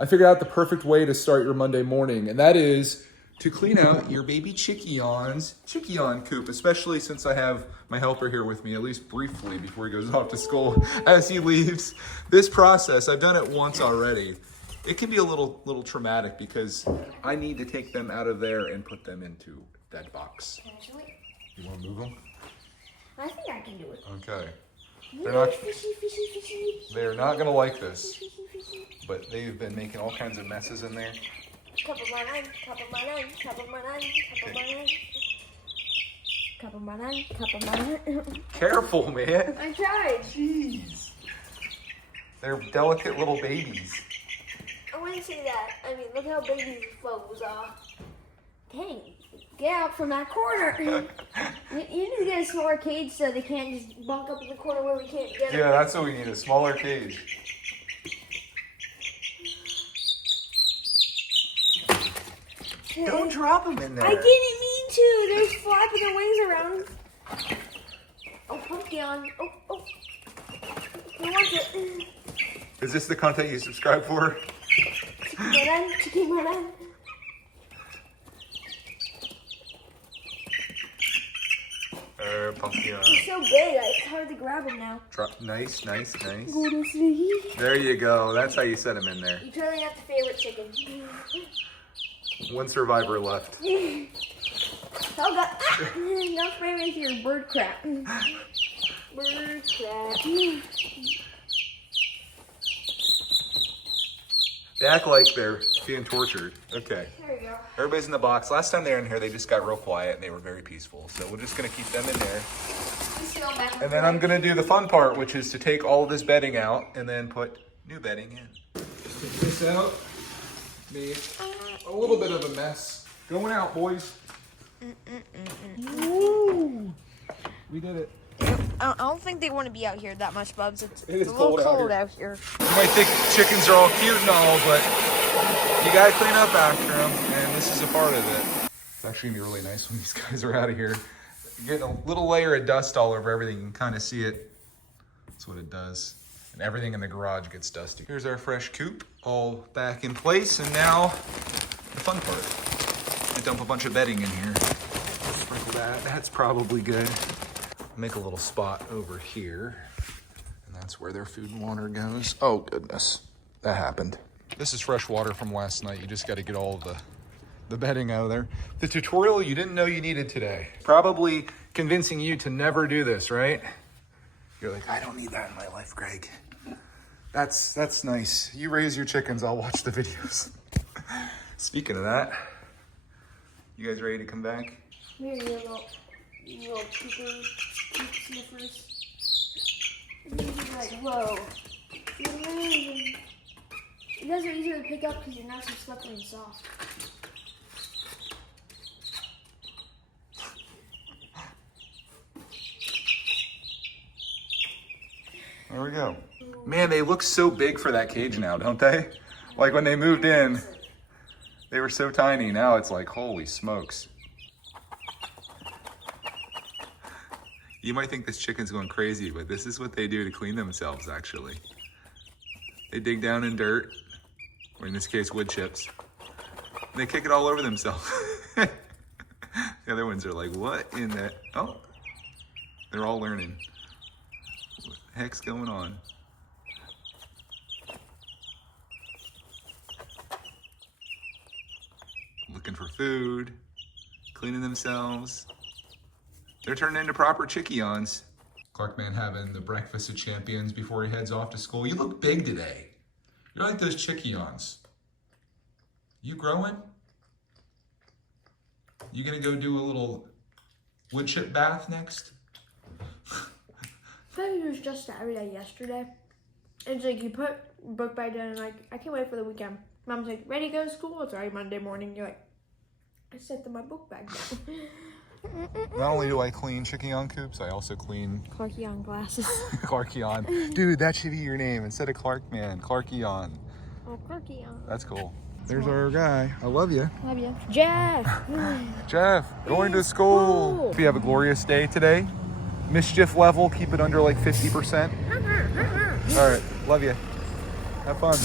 I figured out the perfect way to start your Monday morning, and that is to clean out your baby Chickion's Chickion coop, especially since I have my helper here with me, at least briefly before he goes off to school. As he leaves this process, I've done it once already. It can be a little traumatic because I need to take them out of there and put them into that box. Can I do it? You want to move them? I think I can do it. Okay. Fishy, fishy, fishy. They're not gonna like this, Fishy, fishy. but they've been making all kinds of messes in there. Cup of my nine, cup of my nine, cup of my nine, cup of my nine. Cup of my nine, cup of my nine. Careful, man. I tried. Jeez. They're delicate little babies. I wouldn't say that. I mean, look how big these foes are. Dang, get out from that corner. You need to get a smaller cage so they can't just bunk up in the corner where we can't get them. Yeah, that's what we need, a smaller cage. Don't drop them in there. I didn't mean to. They're flapping their wings around. Oh, pumpkin. Oh. Who wants it? Is this the content you subscribe for? Chicken banana. Pumpkin. He's so big, it's hard to grab him now. Nice. Go to sleep. There you go. That's how you set them in there. You totally have the favorite chicken. One survivor left. Oh God! Don't spray me with your bird crap. Bird crap. They act like they're being tortured. Okay. There we go. Everybody's in the box. Last time they were in here, they just got real quiet and they were very peaceful. So we're just gonna keep them in there. And then I'm gonna do the fun part, which is to take all of this bedding out and then put new bedding in. Just take this out. Made a little bit of a mess. Going out, boys. Ooh. We did it. I don't think they want to be out here that much, Bubs. It's It is a little cold out cold here. out here. You might think chickens are all cute and all, but you gotta clean up after them, and this is a part of it. It's actually gonna be really nice when these guys are out of here. You're getting a little layer of dust all over everything. You can kind of see it. That's what it does. And everything in the garage gets dusty. Here's our fresh coop, all back in place, and now the fun part. I dump a bunch of bedding in here. Sprinkle that. That's probably good. Make a little spot over here, and that's where their food and water goes. Oh goodness, that happened. This is fresh water from last night. You just got to get all of the bedding out of there. The tutorial you didn't know you needed today. Probably convincing you to never do this, right? You're like, I don't need that in my life, Greg. That's nice. You raise your chickens, I'll watch the videos. Speaking of that, you guys ready to come back? Here, you little pooper sniffers. And you're like, whoa. You're moving. You guys are easier to pick up because you're nice and slippery and soft. There we go. Man, they look so big for that cage now, don't they? Like when they moved in, they were so tiny. Now it's like, holy smokes. You might think this chicken's going crazy, but this is what they do to clean themselves, actually. They dig down in dirt, or in this case, wood chips, and they kick it all over themselves. The other ones are like, what in the... Oh, they're all learning. What the heck's going on? Looking for food, cleaning themselves. They're turning into proper Chickions. Clarkman having the breakfast of champions before he heads off to school. You look big today. You're like those Chickions. You growing? You gonna go do a little wood chip bath next? I thought it was just every day yesterday. It's like you put book bag down and like, I can't wait for the weekend. Mom's like, ready to go to school? It's already Monday morning. You're like, I set my book bag down. Not only do I clean Chickion coops, I also clean Clarkion glasses. Clarkion. Dude, that should be your name instead of Clarkman. Clarkion. Oh, Clarkion. That's cool. There's our guy. I love you. Love you. Jeff. Jeff, going to school. Cool. Hope you have a glorious day today. Mischief level, keep it under like 50%. All right, love you. Have fun.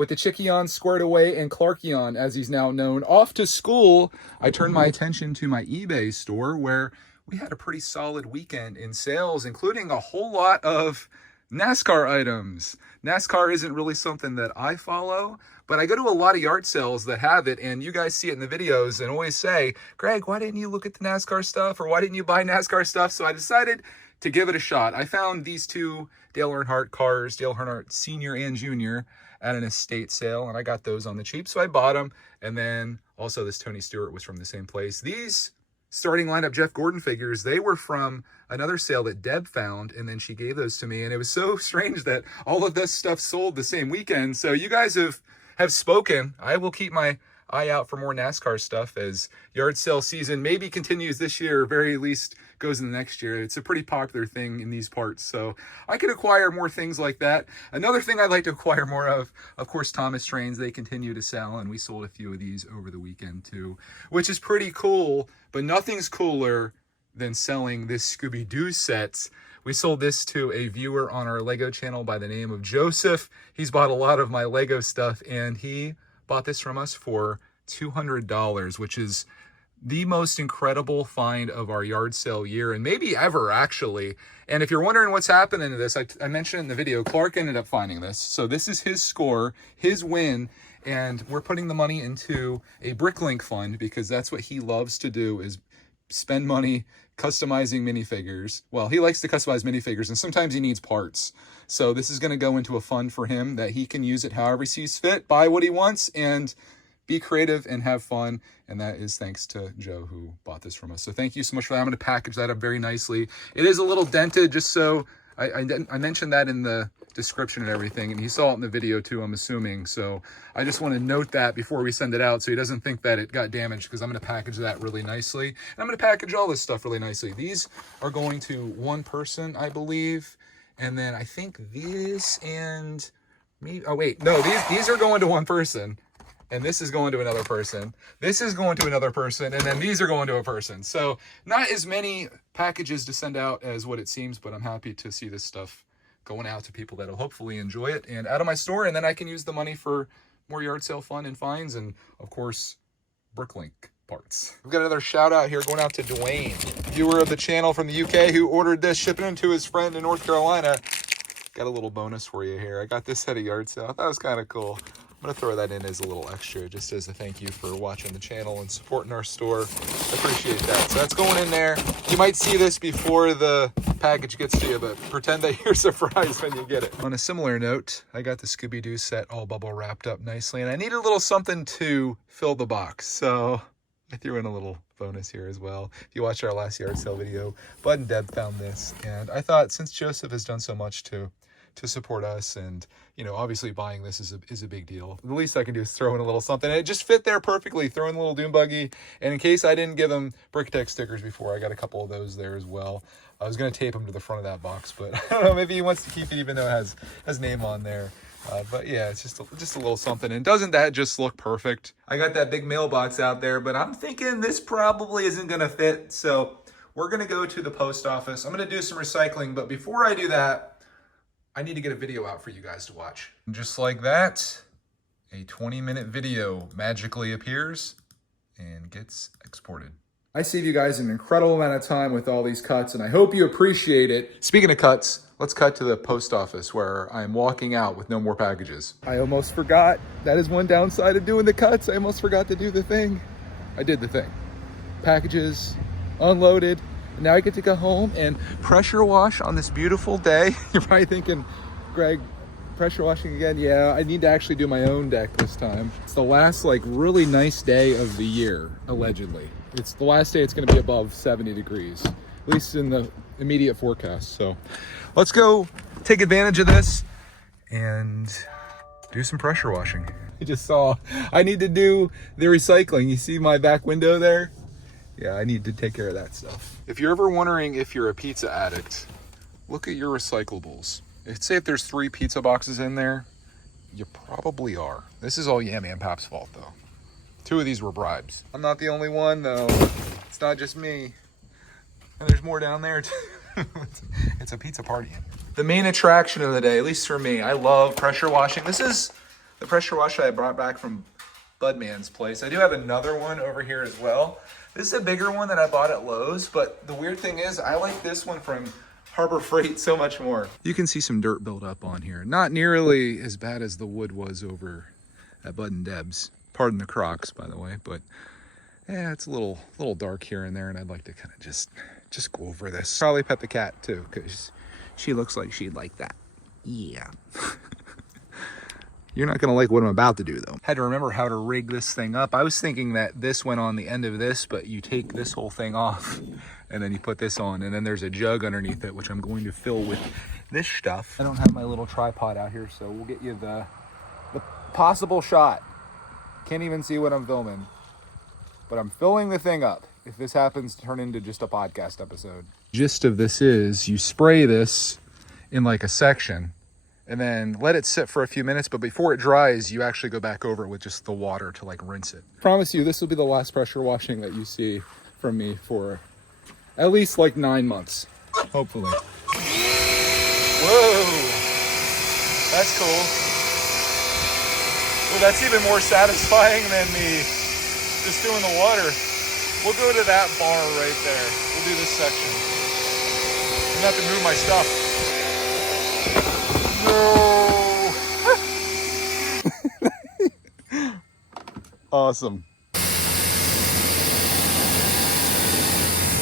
with the Chickion squared away and Clarkion, as he's now known, off to school, I turned my attention to my eBay store where we had a pretty solid weekend in sales, including a whole lot of NASCAR items. NASCAR isn't really something that I follow, but I go to a lot of yard sales that have it, and you guys see it in the videos and always say, Greg, why didn't you look at the NASCAR stuff, or why didn't you buy NASCAR stuff? So I decided to give it a shot. I found these two Dale Earnhardt cars, Dale Earnhardt Sr. and Jr., at an estate sale, and I got those on the cheap, so I bought them. And then also this Tony Stewart was from the same place. These starting lineup Jeff Gordon figures, they were from another sale that Deb found, and then she gave those to me, and it was so strange that all of this stuff sold the same weekend. So you guys have spoken. I will keep my eye out for more NASCAR stuff as yard sale season maybe continues this year, or very least goes in the next year. It's a pretty popular thing in these parts, so I could acquire more things like that. Another thing I'd like to acquire more of course, Thomas trains. They continue to sell, and we sold a few of these over the weekend too, which is pretty cool. But nothing's cooler than selling this Scooby-Doo set. We sold this to a viewer on our Lego channel by the name of Joseph. He's bought a lot of my Lego stuff, and he bought this from us for $200, which is the most incredible find of our yard sale year, and maybe ever, actually. And if you're wondering what's happening to this, I mentioned in the video, Clark ended up finding this. So this is his score, his win, and we're putting the money into a Bricklink fund because that's what he loves to do, is spend money customizing minifigures. Well, he likes to customize minifigures, and sometimes he needs parts. So this is going to go into a fund for him that he can use it however he sees fit, buy what he wants, and be creative and have fun. And that is thanks to Joe, who bought this from us. So thank you so much for that. I'm going to package that up very nicely. It is a little dented, just so I mentioned that in the description and everything, and he saw it in the video too, I'm assuming. So I just want to note that before we send it out, so he doesn't think that it got damaged, because I'm going to package that really nicely. And I'm going to package all this stuff really nicely. These are going to one person, I believe. And then I think this and me. Oh wait, no, these are going to one person. And this is going to another person. This is going to another person. And then these are going to a person. So not as many packages to send out as what it seems, but I'm happy to see this stuff going out to people that'll hopefully enjoy it and out of my store. And then I can use the money for more yard sale fun and finds, and of course, Bricklink parts. We've got another shout out here going out to Dwayne, viewer of the channel from the UK, who ordered this, shipping it to his friend in North Carolina. Got a little bonus for you here. I got this at a yard sale. I thought it was kind of cool. I'm going to throw that in as a little extra, just as a thank you for watching the channel and supporting our store. I appreciate that. So that's going in there. You might see this before the package gets to you, but pretend that you're surprised when you get it. On a similar note, I got the Scooby-Doo set all bubble wrapped up nicely, and I needed a little something to fill the box. So I threw in a little bonus here as well. If you watched our last yard sale video, Bud and Deb found this, and I thought, since Joseph has done so much to support us, and you know, obviously buying this is a big deal, the least I can do is throw in a little something. And it just fit there perfectly. Throw in a little Doom Buggy, and in case I didn't give him Brick stickers before, I got a couple of those there as well. I was going to tape them to the front of that box, but I don't know, maybe he wants to keep it even though it has name on there. But yeah, it's just a little something. And doesn't that just look perfect? I got that big mailbox out there, but I'm thinking this probably isn't going to fit, so we're going to go to the post office. I'm going to do some recycling, but before I do that, I need to get a video out for you guys to watch. And just like that, a 20-minute video magically appears and gets exported. I saved you guys an incredible amount of time with all these cuts, and I hope you appreciate it. Speaking of cuts, let's cut to the post office where I'm walking out with no more packages. I almost forgot. That is one downside of doing the cuts. I almost forgot to do the thing. I did the thing. Packages unloaded. Now I get to go home and pressure wash on this beautiful day. You're probably thinking, Greg, pressure washing again? Yeah, I need to actually do my own deck this time. It's the last really nice day of the year, allegedly. It's the last day it's going to be above 70 degrees, at least in the immediate forecast. So let's go take advantage of this and do some pressure washing. You just saw, I need to do the recycling. You see my back window there? Yeah, I need to take care of that stuff. If you're ever wondering if you're a pizza addict, look at your recyclables. Say if there's 3 pizza boxes in there, you probably are. This is all Yammy and Pap's fault, though. 2 of these were bribes. I'm not the only one, though. It's not just me. And there's more down there, too. It's a pizza party. The main attraction of the day, at least for me, I love pressure washing. This is the pressure washer I brought back from Budman's place. I do have another one over here as well. This is a bigger one that I bought at Lowe's, but the weird thing is I like this one from Harbor Freight so much more. You can see some dirt build up on here. Not nearly as bad as the wood was over at Bud and Deb's. Pardon the Crocs, by the way, but yeah, it's a little dark here and there, and I'd like to kind of just go over this. Probably pet the cat too, because she looks like she'd like that. Yeah. You're not gonna like what I'm about to do though. Had to remember how to rig this thing up. I was thinking that this went on the end of this, but you take this whole thing off and then you put this on, and then there's a jug underneath it, which I'm going to fill with this stuff. I don't have my little tripod out here, so we'll get you the possible shot. Can't even see what I'm filming, but I'm filling the thing up. If this happens to turn into just a podcast episode. Gist of this is you spray this in like a section and then let it sit for a few minutes, but before it dries, you actually go back over it with just the water to like rinse it. Promise you, this will be the last pressure washing that you see from me for at least like 9 months, hopefully. Whoa, that's cool. Well, that's even more satisfying than me just doing the water. We'll go to that bar right there. We'll do this section. I'm gonna have to move my stuff. No. Awesome.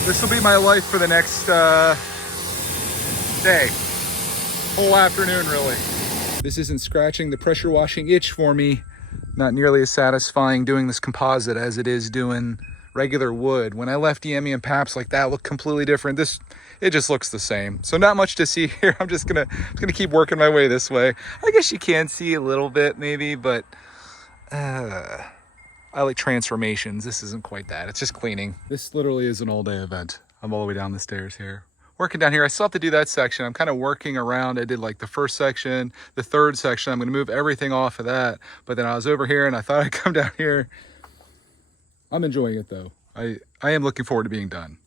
This will be my life for the next day. Whole afternoon, really. This isn't scratching the pressure washing itch for me. Not nearly as satisfying doing this composite as it is doing regular wood. When I left Yemi and Paps, like that looked completely different. It just looks the same. So not much to see here. I'm just gonna keep working my way this way. I guess you can see a little bit maybe, but I like transformations. This isn't quite that. It's just cleaning. This literally is an all-day event. I'm all the way down the stairs here. Working down here. I still have to do that section. I'm kind of working around. I did like the first section, the third section. I'm gonna move everything off of that. But then I was over here and I thought I'd come down here. I'm enjoying it though. I am looking forward to being done,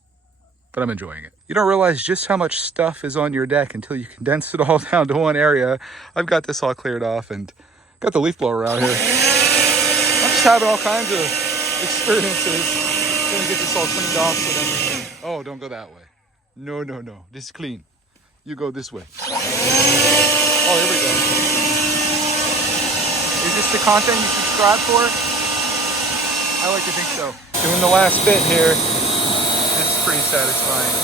but I'm enjoying it. You don't realize just how much stuff is on your deck until you condense it all down to one area. I've got this all cleared off and got the leaf blower out here. I'm just having all kinds of experiences. Gonna get this all cleaned off so then we can... Oh, don't go that way. No. This is clean. You go this way. Oh, here we go. Is this the content you subscribe for? I like to think so. Doing the last bit here. This is pretty satisfying.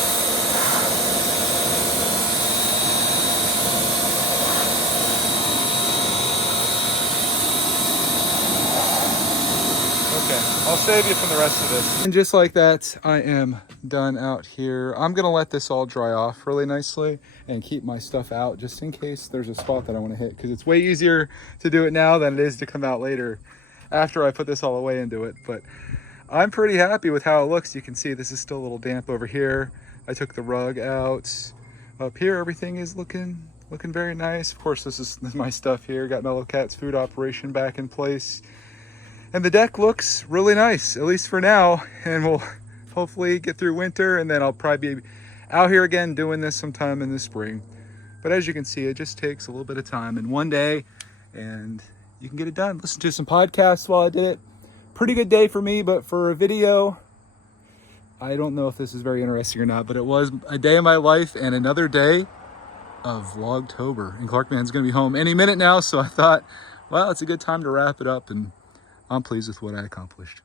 Okay, I'll save you from the rest of this. And just like that, I am done out here. I'm gonna let this all dry off really nicely and keep my stuff out just in case there's a spot that I want to hit, because it's way easier to do it now than it is to come out later after I put this all away into it. But I'm pretty happy with how it looks. You can see this is still a little damp over here. I took the rug out. Up here, everything is looking very nice. Of course, this is my stuff here. Got Mellow Cat's food operation back in place. And the deck looks really nice, at least for now. And we'll hopefully get through winter, and then I'll probably be out here again doing this sometime in the spring. But as you can see, it just takes a little bit of time in one day, and you can get it done. Listen to some podcasts while I did it. Pretty good day for me, but for a video, I don't know if this is very interesting or not, but it was a day of my life and another day of Vlogtober. And Clarkman's gonna be home any minute now, so I thought, well, it's a good time to wrap it up, and I'm pleased with what I accomplished.